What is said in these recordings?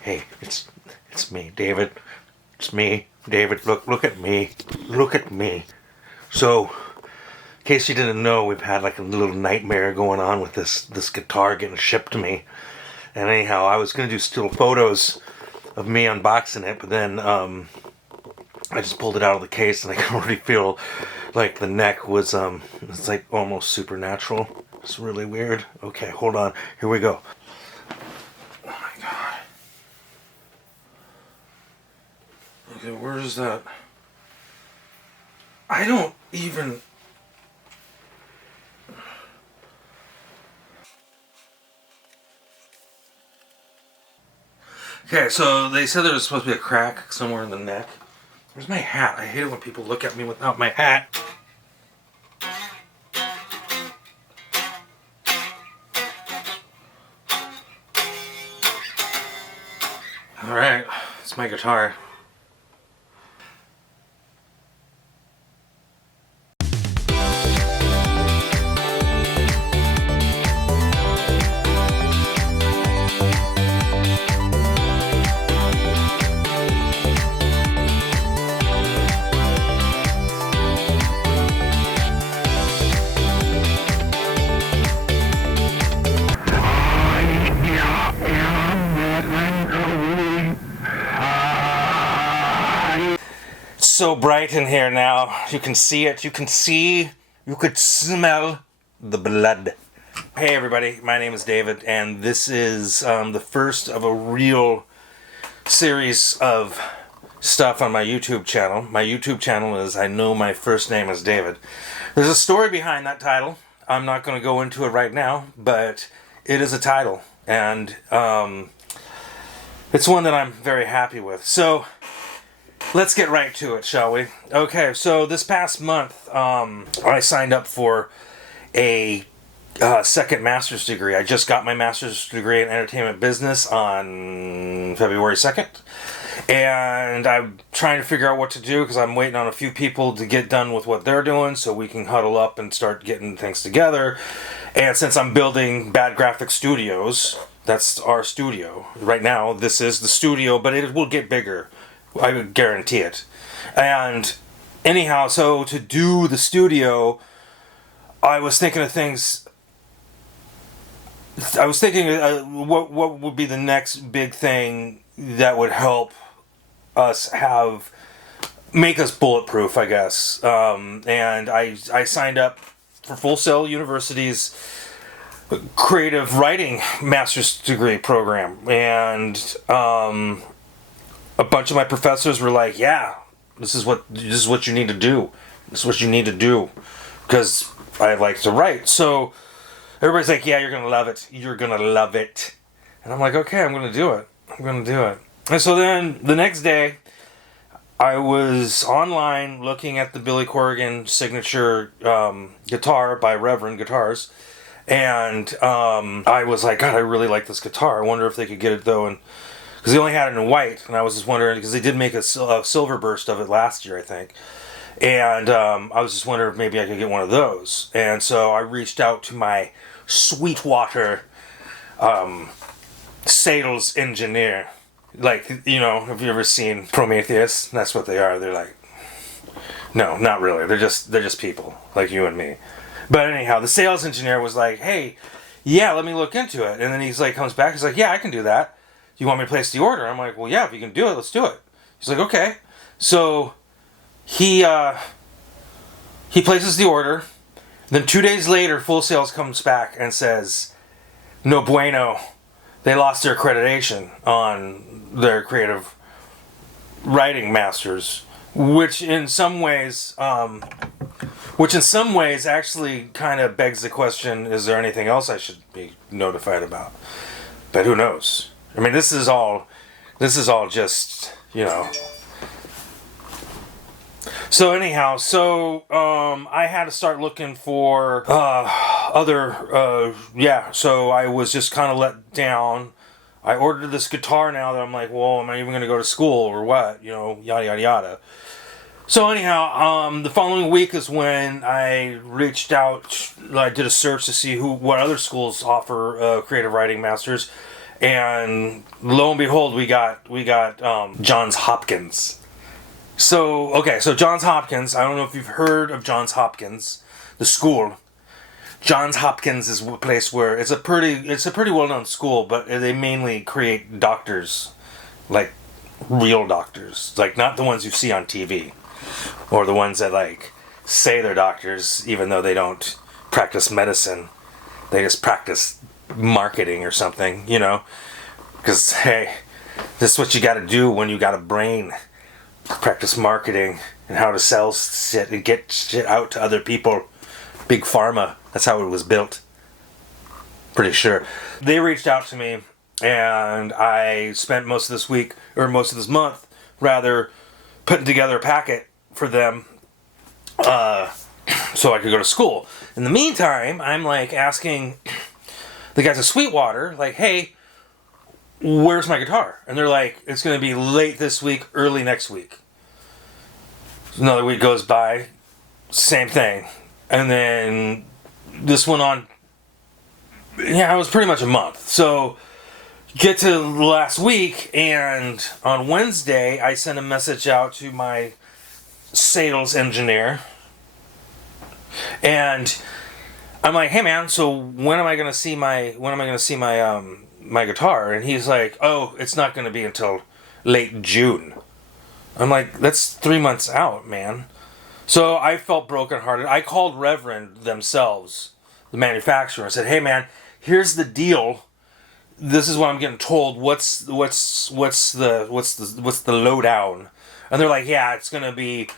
Hey, it's me, David. It's me, David. Look at me. Look at me. So, in case you didn't know, we've had like a little nightmare going on with this guitar getting shipped to me. And anyhow, I was gonna do still photos of me unboxing it, but then I just pulled it out of the case and I can already feel like the neck was it's like almost supernatural. It's really weird. Okay, hold on. Here we go. Oh my god. Okay, where is that? I don't even. Okay, so they said there was supposed to be a crack somewhere in the neck. Where's my hat? I hate it when people look at me without my hat. Alright, it's my guitar. So bright in here now. You can see it. You could smell the blood. Hey everybody, my name is David, and this is the first of a real series of stuff on my YouTube channel. My YouTube channel is I Know My First Name is David. There's a story behind that title. I'm not going to go into it right now, but it is a title, and it's one that I'm very happy with. So let's get right to it, shall we? Okay, so this past month, I signed up for a second master's degree. I just got my master's degree in entertainment business on February 2nd. And I'm trying to figure out what to do because I'm waiting on a few people to get done with what they're doing so we can huddle up and start getting things together. And since I'm building Bad Graphic Studios, that's our studio. Right now, this is the studio, but it will get bigger. I would guarantee it. And anyhow, so to do the studio, I was thinking of things. I was thinking, what would be the next big thing that would help us make us bulletproof, I guess. And I signed up for Full Sail University's creative writing master's degree program, and a bunch of my professors were like, yeah, this is what you need to do. This is what you need to do. Because I like to write. So everybody's like, yeah, you're going to love it. You're going to love it. And I'm like, okay, I'm going to do it. I'm going to do it. And so then the next day, I was online looking at the Billy Corrigan signature guitar by Reverend Guitars. And I was like, God, I really like this guitar. I wonder if they could get it, though, and because they only had it in white, and I was just wondering, because they did make a silver burst of it last year, I think. And I was just wondering if maybe I could get one of those. And so I reached out to my Sweetwater sales engineer. Like, you know, have you ever seen Prometheus? That's what they are. They're like, no, not really. They're just people, like you and me. But anyhow, the sales engineer was like, hey, yeah, let me look into it. And then he's like, comes back, he's like, yeah, I can do that. You want me to place the order? I'm like, well, yeah, if you can do it, let's do it. He's like, okay. So he places the order. Then 2 days later, Full Sails comes back and says, no bueno. They lost their accreditation on their creative writing masters, which in some ways actually kind of begs the question, is there anything else I should be notified about? But who knows? I mean, this is all just, you know. So anyhow, I had to start looking for so I was just kind of let down. I ordered this guitar now that I'm like, well, am I even going to go to school or what? You know, yada, yada, yada. So anyhow, the following week is when I reached out. I did a search to see what other schools offer creative writing masters. And lo and behold, we got Johns Hopkins. So okay, so Johns Hopkins. I don't know if you've heard of Johns Hopkins, the school. Johns Hopkins is a place where it's a pretty well known school, but they mainly create doctors, like real doctors, like not the ones you see on TV, or the ones that like say they're doctors even though they don't practice medicine. They just practice marketing or something, you know. Because hey, this is what you got to do when you got a brain. Practice marketing and how to sell shit and get shit out to other people. Big pharma. That's how it was built. Pretty sure. They reached out to me, and I spent most of this week, or most of this month, rather, putting together a packet for them so I could go to school. In the meantime, I'm like asking the guys at Sweetwater, like, hey, where's my guitar? And they're like, it's going to be late this week, early next week. Another week goes by, same thing. And then this went on, it was pretty much a month. So get to last week, and on Wednesday, I sent a message out to my sales engineer. And I'm like, hey man, so when am I gonna see my my guitar? And he's like, oh, it's not gonna be until late June. I'm like, that's 3 months out, man. So I felt brokenhearted. I called Reverend themselves, the manufacturer, and said, hey man, here's the deal. This is what I'm getting told. What's the lowdown? And they're like, yeah, it's gonna be.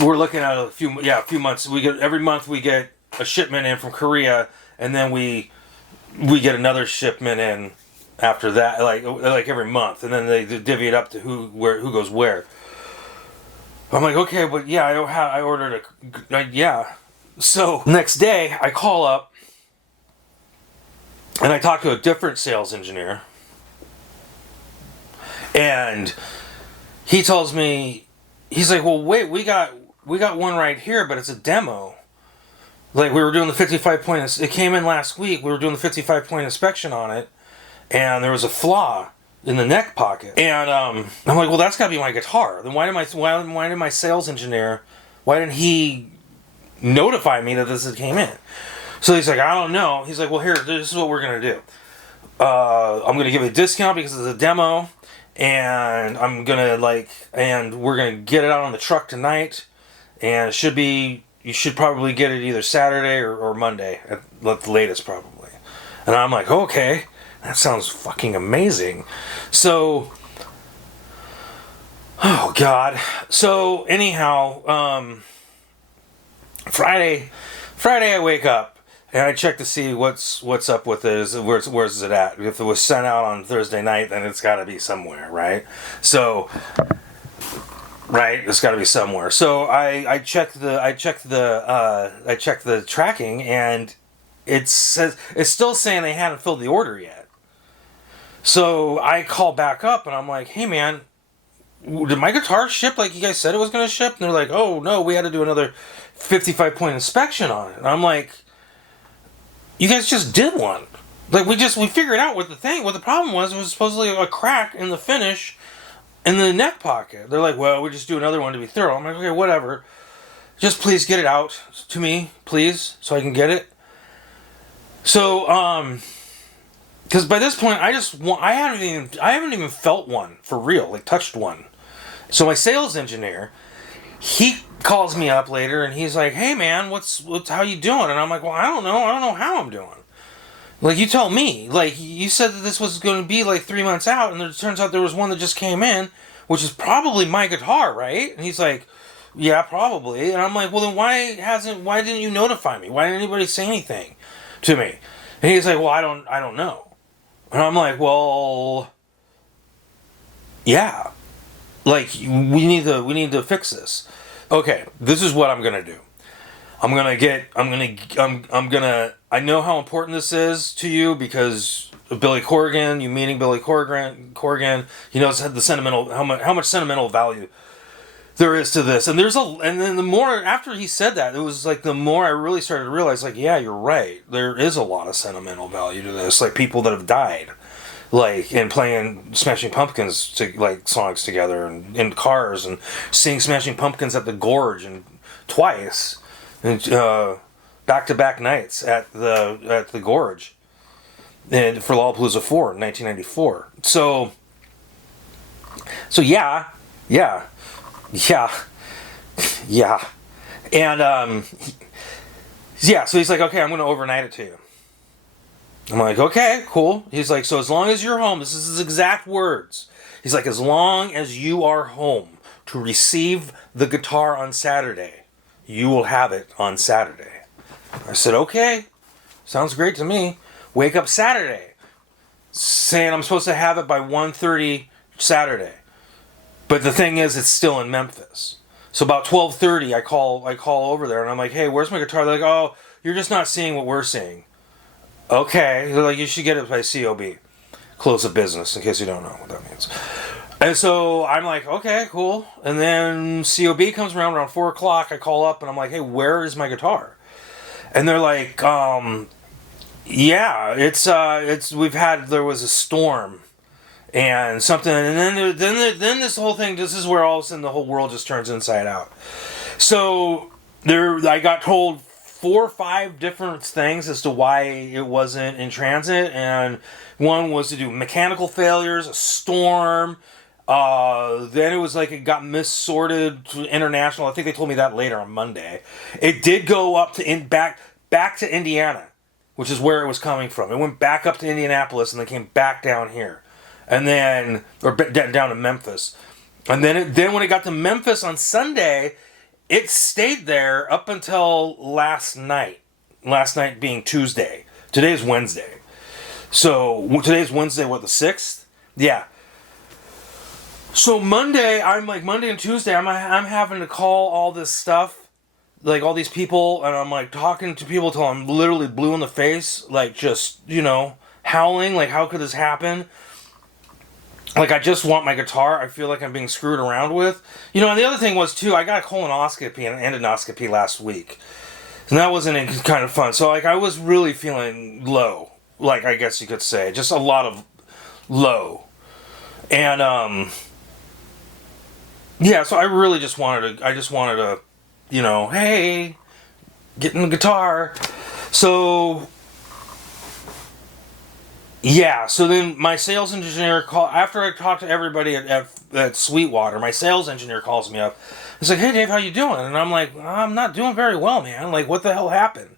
We're looking at a few months. Every month we get a shipment in from Korea, and then we get another shipment in after that, like every month, and then they divvy it up to who goes where. I'm like, okay, but yeah, I ordered yeah. So next day I call up and I talk to a different sales engineer, and he tells me. He's like, well, wait, we got one right here, but it's a demo. Like, we were doing the 55-point... It came in last week. We were doing the 55-point inspection on it, and there was a flaw in the neck pocket. And I'm like, well, that's got to be my guitar. Then why did my sales engineer... Why didn't he notify me that this came in? So he's like, I don't know. He's like, well, here, this is what we're going to do. I'm going to give you a discount because it's a demo. And we're gonna get it out on the truck tonight, and you should probably get it either Saturday or Monday at the latest, probably. And I'm like, okay, that sounds fucking amazing. So, oh god. So anyhow, Friday I wake up. And I check to see what's up with it. Where's it at? If it was sent out on Thursday night, then it's got to be somewhere, right? So, right, it's got to be somewhere. So I checked the tracking, and it's still saying they hadn't filled the order yet. So I call back up, and I'm like, hey man, did my guitar ship like you guys said it was going to ship? And they're like, oh no, we had to do another 55-point inspection on it. And I'm like, you guys just did one. Like, we figured out what the problem was. It was supposedly a crack in the finish in the neck pocket. They're like, well, we just do another one to be thorough. I'm like, okay, whatever. Just please get it out to me, please, so I can get it. So, because by this point, I haven't even felt one for real, like touched one. So my sales engineer, he calls me up later and he's like, hey man, what's how you doing? And I'm like, well, I don't know how I'm doing. Like, you tell me. Like, you said that this was going to be like 3 months out, and it turns out there was one that just came in, which is probably my guitar, right? And he's like, yeah, probably. And I'm like, well, then why didn't you notify me? Why didn't anybody say anything to me? And he's like, well, I don't know. And I'm like, well, yeah. Like, we need to fix this. Okay, this is what I'm gonna do. I know how important this is to you because of Billy Corgan. You meeting Billy Corgan. He knows the sentimental how much sentimental value there is to this. And and then the more, after he said that, it was like the more I really started to realize, like, yeah, you're right. There is a lot of sentimental value to this. Like, people that have died, like, and playing Smashing Pumpkins, like, songs together, and in cars, and seeing Smashing Pumpkins at the Gorge, and twice, and back-to-back nights at the Gorge, and for Lollapalooza 4 in 1994. So yeah, yeah, yeah, yeah, and yeah. So he's like, okay, I'm going to overnight it to you. I'm like, okay, cool. He's like, so as long as you're home, this is his exact words. He's like, as long as you are home to receive the guitar on Saturday, you will have it on Saturday. I said, okay, sounds great to me. Wake up Saturday, saying I'm supposed to have it by 1:30 Saturday. But the thing is, it's still in Memphis. So about 12:30, I call over there, and I'm like, hey, where's my guitar? They're like, oh, you're just not seeing what we're seeing. Okay. They're like, you should get it by COB. Close of business, in case you don't know what that means. And so I'm like, okay, cool. And then COB comes around 4 o'clock. I call up, and I'm like, hey, where is my guitar? And they're like, yeah, there was a storm and something, and then this whole thing, this is where all of a sudden the whole world just turns inside out. So I got told 4 or 5 different things as to why it wasn't in transit, and one was to do mechanical failures, a storm. Then it was like it got missorted to international. I think they told me that later on Monday. It did go up to back to Indiana, which is where it was coming from. It went back up to Indianapolis and then came back down here, and then down to Memphis, and then when it got to Memphis on Sunday, it stayed there up until last night. Last night being Tuesday. Today is Wednesday. So today's Wednesday. What, the 6th? Yeah. So Monday and Tuesday, I'm having to call all this stuff, like all these people, and I'm like talking to people till I'm literally blue in the face, like just, howling, like how could this happen? Like, I just want my guitar. I feel like I'm being screwed around with. And the other thing was, too, I got a colonoscopy and an endoscopy last week. And that wasn't kind of fun. So, like, I was really feeling low. Like, I guess you could say. Just a lot of low. And, yeah, so I really just wanted to, hey, get in the guitar. So, yeah, so then my sales engineer after I talked to everybody at Sweetwater, my sales engineer calls me up. He's like, hey, Dave, how you doing? And I'm like, I'm not doing very well, man. Like, what the hell happened?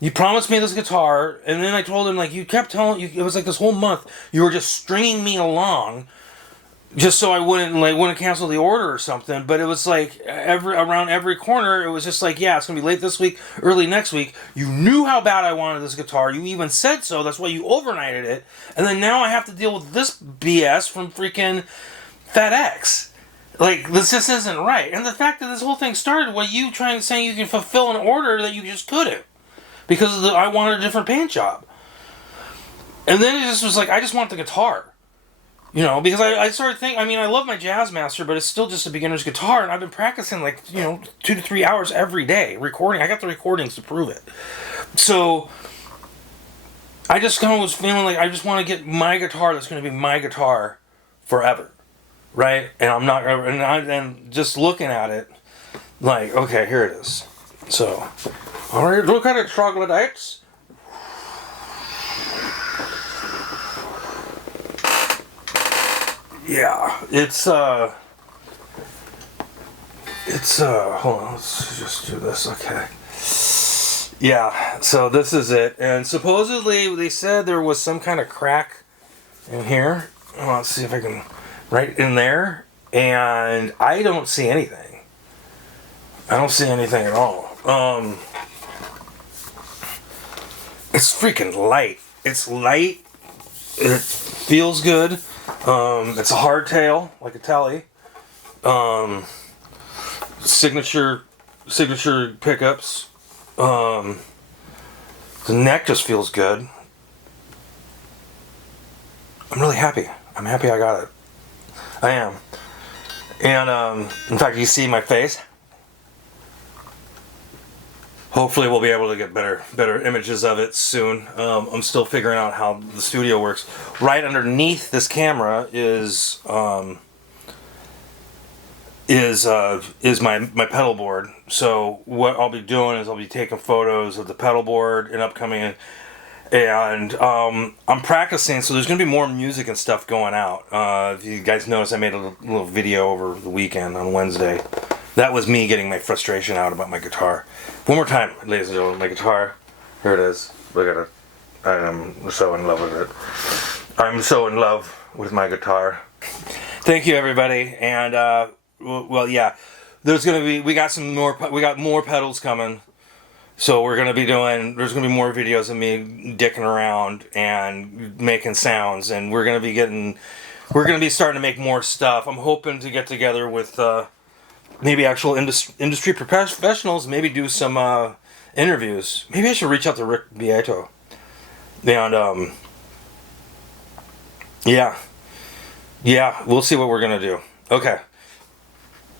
You promised me this guitar, and then I told him, like, you kept telling, it was like this whole month, you were just stringing me along, just so I wouldn't cancel the order or something. But it was like around every corner, it was just like, yeah, it's gonna be late this week, early next week. You knew how bad I wanted this guitar. You even said so. That's why you overnighted it. And then now I have to deal with this BS from freaking FedEx. Like, this just isn't right. And the fact that this whole thing started with you saying you can fulfill an order that you just couldn't because I wanted a different paint job. And then it just was like, I just want the guitar. Because I started thinking, I love my Jazzmaster, but it's still just a beginner's guitar, and I've been practicing 2 to 3 hours every day, recording. I got the recordings to prove it. So, I just kind of was feeling like I just want to get my guitar that's going to be my guitar forever, right? And I'm not, and just looking at it, like, okay, here it is. So, alright, look at it, troglodytes. Yeah, it's hold on, let's just do this, okay. Yeah, so this is it, and supposedly they said there was some kind of crack in here. Let's see if I can, right in there, and I don't see anything. I don't see anything at all. It's freaking light. It's light, it feels good. It's a hardtail, like a telly. Signature pickups. The neck just feels good. I'm really happy. I'm happy I got it. I am. And in fact, you see my face. Hopefully we'll be able to get better images of it soon. I'm still figuring out how the studio works. Right underneath this camera is my pedal board. So what I'll be doing is I'll be taking photos of the pedal board and upcoming, and I'm practicing. So there's gonna be more music and stuff going out. If you guys notice, I made a little video over the weekend on Wednesday. That was me getting my frustration out about my guitar. One more time, ladies and gentlemen, my guitar. Here it is. Look at it. I'm so in love with it. I'm so in love with my guitar. Thank you, everybody. And well, yeah, there's gonna be. We got more pedals coming. So we're gonna be doing. There's gonna be more videos of me dicking around and making sounds, and we're gonna be starting to make more stuff. I'm hoping to get together with. Maybe actual industry professionals, maybe do some interviews. Maybe I should reach out to Rick Beato. And, yeah, we'll see what we're going to do. Okay.